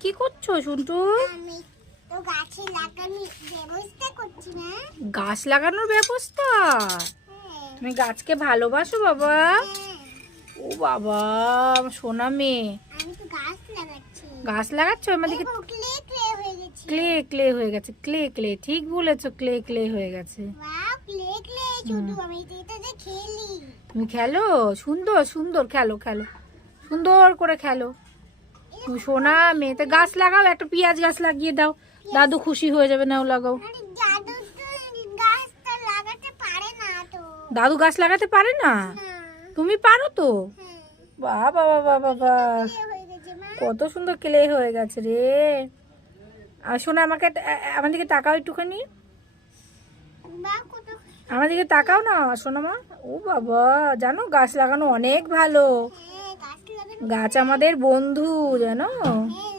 কি করছো শুনটু? আমি তো গাছে লাগানোর ব্যবস্থা করছি না। গাছ লাগানোর ব্যবস্থা? হ্যাঁ, তুমি গাছকে ভালোবাসো বাবা? হ্যাঁ, ও বাবা, আমার সোনা মেয়ে। আমি তো গাছ লাগাচ্ছি। গাছ লাগাচ্ছ? আমাদেরকে দেখো ক্লে ক্লে হয়ে গেছে। ক্লে ক্লে হয়ে গেছে। ক্লে ক্লে, ঠিক বলেছো, ক্লে ক্লে হয়ে গেছে। ওয়াও, ক্লে ক্লে শুধু আমি তো এটা দিয়ে খেলি। তুমি খেলো? সুন্দর সুন্দর খেলো খেলো, সুন্দর করে খেলো। তুমি সোনা মেয়ে, তা গাছ লাগাও, একটা পেঁয়াজ গাছ লাগিয়ে দাও, দাদু খুশি হয়ে যাবে। নাও লাগাও। আরে জাদু তো গাছটা লাগাতে পারে না তো। দাদু গাছ লাগাতে পারে না? না। তুমি পারো তো? হ্যাঁ, বাবা বাবা বাবা, ক্লে হয়ে গেছে মা। কত সুন্দর ক্লে হয়ে গেছে রে। আর শোনা, আমাকে আমার দিকে তাকাও একটুখানি, বা কত আমার দিকে তাকাও না শোনা মা। ও বাবা, জানো গাছ লাগানো অনেক ভালো। হ্যাঁ, গাছ লাগানো। গাছ আমাদের বন্ধু, জানো। হ্যাঁ,